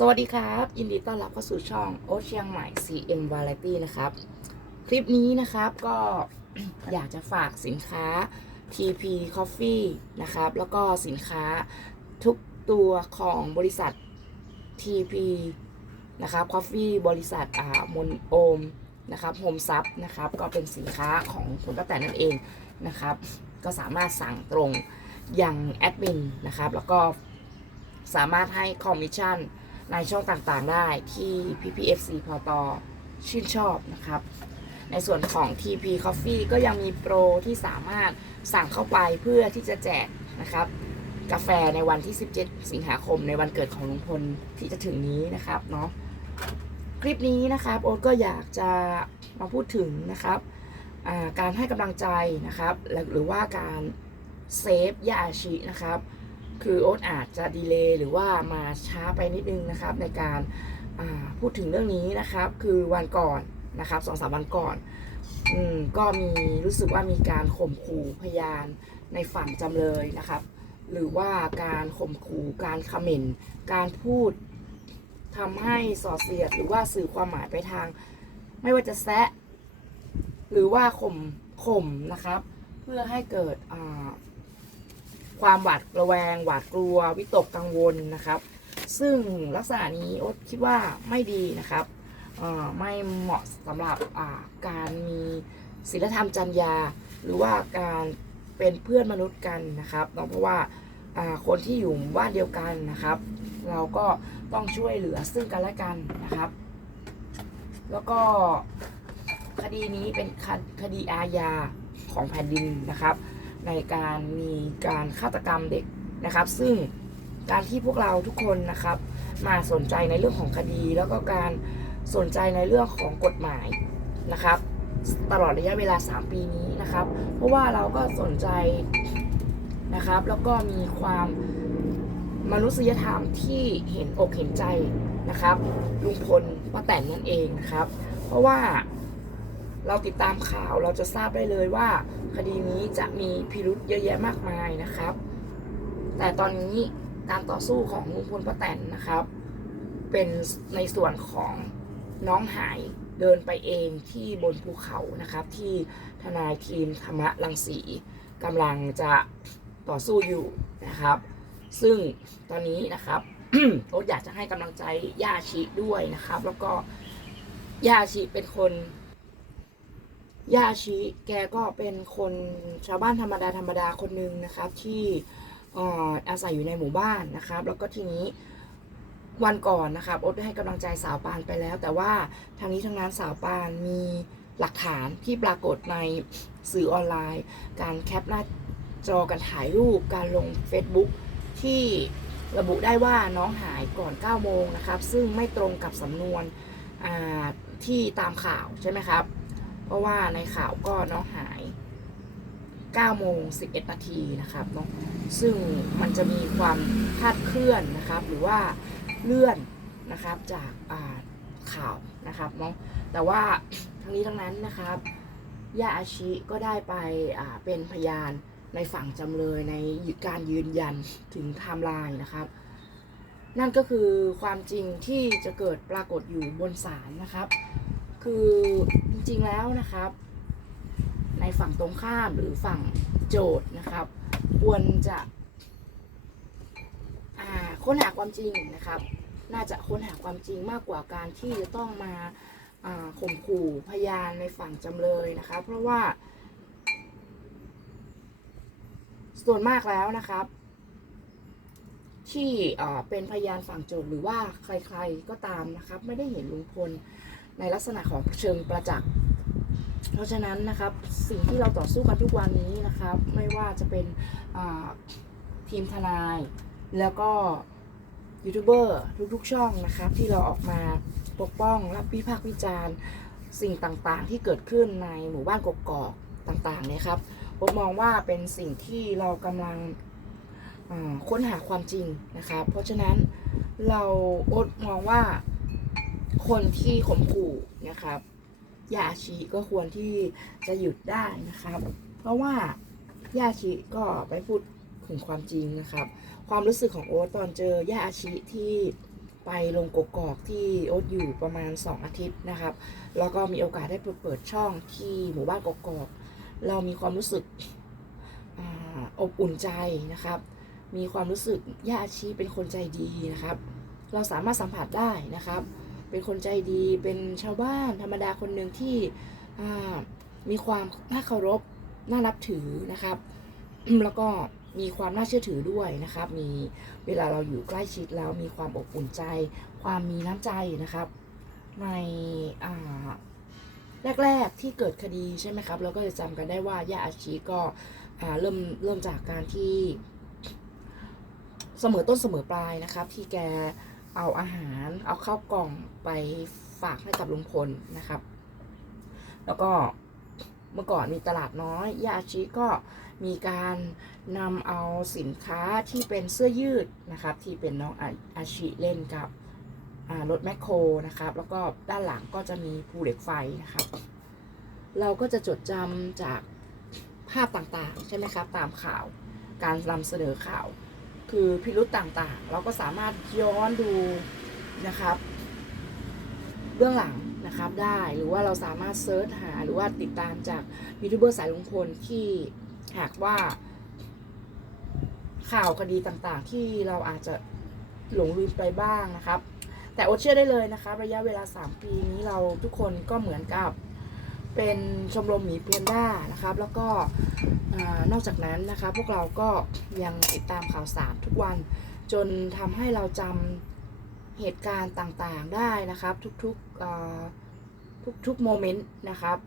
สวัสดีครับ ยินดีต้อนรับเข้าสู่ช่องโอเชียงใหม่ CM Variety นะครับ คลิปนี้นะครับก็อยากจะฝากสินค้า TP Coffee นะครับ แล้วก็สินค้าทุกตัวของบริษัท TP นะครับ Coffee บริษัทอ่ามนโอมนะครับโฮมซับนะครับก็เป็นสินค้าของคุณป้าแตนนั่นเองนะครับ ก็สามารถสั่งตรงยังแอดมินนะครับ แล้วก็สามารถให้คอมมิชชั่น ในช่องต่างๆได้ที่ PPFC พอตอชื่นชอบนะครับ ในส่วนของ TP Coffee ก็ยังมีโปรที่สามารถสั่งเข้าไปเพื่อที่จะแจกนะครับ กาแฟในวันที่ 17 สิงหาคมในวันเกิดของลุงพลที่จะถึงนี้นะครับเนาะคลิปนี้นะครับโอ๊ตก็อยากจะมาพูดถึงนะครับการให้กำลังใจนะครับ หรือว่าการเซฟยาอาชินะครับ คือโอ๊ตอาจจะดีเลย์หรือว่ามาช้าไปนิดนึงนะครับ ในการาพูดถึงเรื่องนี้นะครับ คือวันก่อนนะครับสองสามวันก่อนอืมก็มีรู้สึกว่ามีการข่มขู่พยานในฝั่งจำเลยนะครับ หรือว่าการข่มขู่การคอมเมนต์การพูดทำให้ส่อเสียดหรือว่าสื่อความหมายไปทาง ไม่ว่าจะแซะหรือว่าข่มข่มนะครับ เพื่อให้เกิดอ่า ความหวาดระแวง หวาดกลัว วิตกกังวลนะครับ ซึ่งลักษณะนี้โอ๊ตคิดว่าไม่ดีนะครับไม่เหมาะสำหรับการมีศีลธรรมจรรยา หรือว่าการเป็นเพื่อนมนุษย์กันนะครับเนาะเพราะว่าคนที่อยู่บ้านเดียวกันนะครับ เราก็ต้องช่วยเหลือซึ่งกันและกันนะครับ แล้วก็คดีนี้เป็นคดีอาญาของแผ่นดินนะครับ ในการมีการฆาตกรรมเด็กนะครับ ซึ่งการที่พวกเราทุกคนนะครับ มาสนใจในเรื่องของคดี แล้วก็การสนใจในเรื่องของกฎหมายนะครับ ตลอดระยะเวลา 3 ปีนี้นะครับ เพราะว่าเราก็สนใจนะครับ แล้วก็มีความมนุษยธรรมที่เห็นอกเห็นใจนะครับลุงพลป้าแตนนั่นเองนะครับ เพราะว่า เราติดตามข่าวเราจะทราบได้เลยว่า คดีนี้จะมีพิรุธเยอะแยะมากมายนะครับ แต่ตอนนี้การต่อสู้ของลุงพลป้าแตนนะครับ เป็นในส่วนของน้องหายเดินไปเองที่บนภูเขานะครับ ที่ทนายทีมธรรมรังสีกำลังจะต่อสู้อยู่นะครับ ซึ่งตอนนี้นะครับโอ๊ตอยากจะให้กำลังใจย่าชิด้วยนะครับ แล้วก็ย่าชิเป็นคน ย่าชิแกก็เป็นคนชาวบ้านธรรมดาธรรมดาคนหนึ่งนะครับที่อ่อาศัยอยู่ในหมู่บ้านนะครับ แล้วก็ทีนี้วันก่อนนะครับโอ๊ตได้ให้กำลังใจสาวปานไปแล้ว แต่ว่าทางนี้ทางนั้นสาวปานมีหลักฐานที่ปรากฏในสื่อออนไลน์ การแคปหน้าจอการถ่ายรูปการลง Facebook ที่ระบุได้ว่าน้องหายก่อน 9 โมงนะครับ ซึ่งไม่ตรงกับสำนวนที่ตามข่าวใช่ไหมครับ เพราะว่าในข่าวก็น้องหาย9โมง11 นาทีนะครับเนาะซึ่งมันจะมีความคลาดเคลื่อนนะครับ หรือว่าเลื่อนนะครับจากาข่าวนะครับเนาะแต่ว่าทั้งนี้ทั้งนั้นนะครับย่าอาชิก็ได้ไปเป็นพยานในฝั่งจำเลยในการยืนยันถึงไทม์ไลน์นะครับ นั่นก็คือความจริงที่จะเกิดปรากฏอยู่บนศาลนะครับ คือจริงๆแล้วนะครับ ในฝั่งตรงข้ามหรือฝั่งโจทย์นะครับ ควรจะค้นหาความจริงนะครับ น่าจะค้นหาความจริงมากกว่าการที่จะต้องมาข่มขู่พยานในฝั่งจำเลยนะคะเพราะว่า ส่วนมากแล้วนะครับ ที่เอ่อเป็นพยานฝั่งโจทย์หรือว่าใครๆก็ตามนะครับ ไม่ได้เห็นลุงพล ในลักษณะของเชิงประจักษ์เพราะฉะนั้นนะครับสิ่งที่เราต่อสู้กันทุกวันนี้นะครับ ไม่ว่าจะเป็นทีมทนาย แล้วก็ยูทูบเบอร์ทุกๆช่องนะครับที่เราออกมาปกป้องรับวิพากษ์วิจารณ์สิ่งต่างๆ ที่เกิดขึ้นในหมู่บ้านกกอกต่างๆเนี่ยครับผมมองว่าเป็นสิ่งที่เรากำลังค้นหาความจริงนะครับ เพราะฉะนั้นเราอดมองว่า คนที่ข่มขู่นะครับยาชีก็ควรที่จะหยุดได้นะครับ เพราะว่ายาชีก็ไปพูดถึงความจริงนะครับ ความรู้สึกของโอ๊ตตอนเจอยาชิที่ไปลงกกอกที่โอ๊ตอยู่ประมาณ 2 อาทิตย์นะครับ แล้วก็มีโอกาสได้เปิดช่องที่หมู่บ้านกกอก เรามีความรู้สึกอบอุ่นใจนะครับ มีความรู้สึกย่าชีเป็นคนใจดีนะครับ เราสามารถสัมผัสได้นะครับ เป็นคนใจดี เป็นชาวบ้านธรรมดาคนหนึ่งที่มีความน่าเคารพ น่านับถือนะครับ แล้วก็มีความน่าเชื่อถือด้วยนะครับ มีเวลาเราอยู่ใกล้ชิดแล้วมีความอบอุ่นใจ ความมีน้ำใจนะครับ ในแรก ๆ ที่เกิดคดีใช่ไหมครับ เราก็จะจำกันได้ว่าย่าอาชีก็เริ่มเริ่มจากการที่เสมอต้นเสมอปลายนะครับ ที่แก เอาอาหาร เอาข้าวกล่องไปฝากให้กับลุงพลนะครับ แล้วก็เมื่อก่อนมีตลาดน้อยยาชิก็มีการนำเอาสินค้าที่เป็นเสื้อยืดนะครับ ที่เป็นน้องอาชิเล่นกับรถแมคโครนะครับ แล้วก็ด้านหลังก็จะมีภูเหล็กไฟนะครับ เราก็จะจดจำจากภาพต่างๆ ใช่ไหมครับ ตามข่าวการนำเสนอข่าว คือพิรุษต่างๆ เราก็สามารถย้อนดูนะครับเบื้องหลังนะครับได้หรือว่าเราสามารถเซิร์ชหาหรือว่าติดตามจากยูทูบเบอร์สายลุงพลที่หากว่า ข่าวคดีต่างๆ ที่เราอาจจะหลงลืมไปบ้างนะครับ แต่โอเชื่อได้เลยนะครับระยะเวลา 3 ปีนี้เราทุกคนก็เหมือนกับ เป็นชมรมหมีเพนด้านะครับ แล้วก็นอกจากนั้นนะครับพวกเราก็ยังติดตามข่าวสารทุกวัน จนทำให้เราจำเหตุการณ์ต่างๆได้นะครับ ทุกๆทุกๆโมเมนต์นะครับ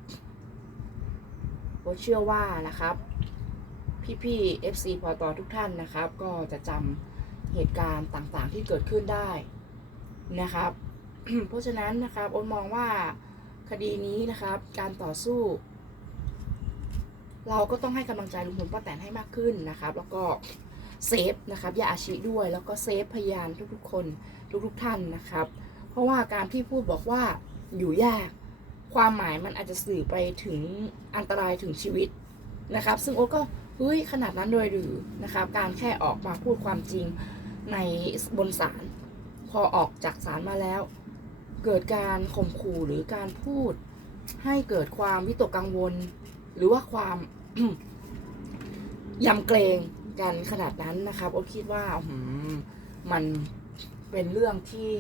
โอตเชื่อว่านะครับ พี่ๆ FC พอตอทุกท่านนะครับ ก็จะจำเหตุการณ์ต่างๆที่เกิดขึ้นได้นะครับ เพราะฉะนั้นนะครับโอนมองว่า คดีนี้นะครับ การต่อสู้ เราก็ต้องให้กำลังใจลุงพลป้าแตนให้มากขึ้นนะครับ แล้วก็เซฟนะครับยาอาชิด้วย แล้วก็เซฟพยานทุกๆ คนทุกๆท่านนะครับ เพราะว่าการที่พูดบอกว่าอยู่ยาก ความหมายมันอาจจะสื่อไปถึงอันตรายถึงชีวิตนะครับ ซึ่งโอ๊ตก็เฮ้ยขนาดนั้นเลยหรือนะครับ การแค่ออกมาพูดความจริงในบนศาลพอออกจากศาลมาแล้ว เกิดการข่มขู่หรือการพูด ให้เกิดความวิตกกังวล หรือว่าความยำเกรงกันขนาดนั้นนะครับโอ๊ตคิดว่าหืมมันเป็นเรื่องที่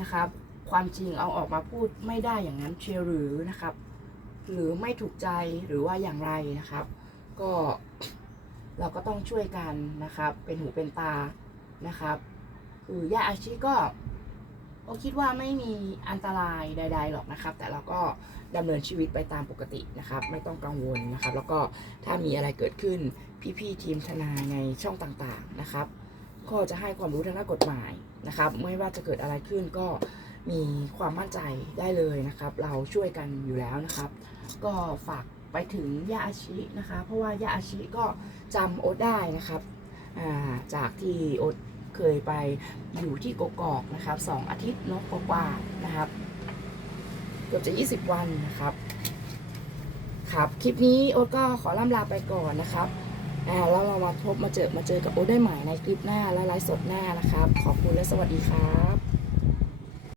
นะครับ ความจริงเอาออกมาพูดไม่ได้อย่างนั้นเชียหรือนะครับ หรือไม่ถูกใจหรือว่าอย่างไรนะครับ ก็เราก็ต้องช่วยกันนะครับ เป็นหูเป็นตานะครับ คือย่าอาชีก็ โอคิดว่าไม่มีอันตรายใด ๆหรอกนะครับ แต่เราก็ดำเนินชีวิตไปตามปกตินะครับ ไม่ต้องกังวลนะครับ แล้วก็ถ้ามีอะไรเกิดขึ้นพี่ๆทีมทนายในช่องต่างๆนะครับ ก็จะให้ความรู้ทางด้านกฎหมายนะครับ ไม่ว่าจะเกิดอะไรขึ้นก็มีความมั่นใจได้เลยนะครับ เราช่วยกันอยู่แล้วนะครับ ก็ฝากไปถึงย่าอาชินะคะ เพราะว่าย่าอาชิก็จำโอ๊ตได้นะครับจากที่โอ๊ต เคยไปอยู่ที่กกอกนะครับสองอาทิตย์เนกกว่าๆนะครับ เกือบจะ 20 วันนะครับ ครับ คลิปนี้โอ๊ตก็ขอล่ำลาไปก่อนนะครับแล้วเรามาพบมาเจอมาเจอกับโอ๊ตได้ใหม่ในคลิปหน้าและไลฟ์สดหน้านะครับ ขอบคุณและสวัสดีครับ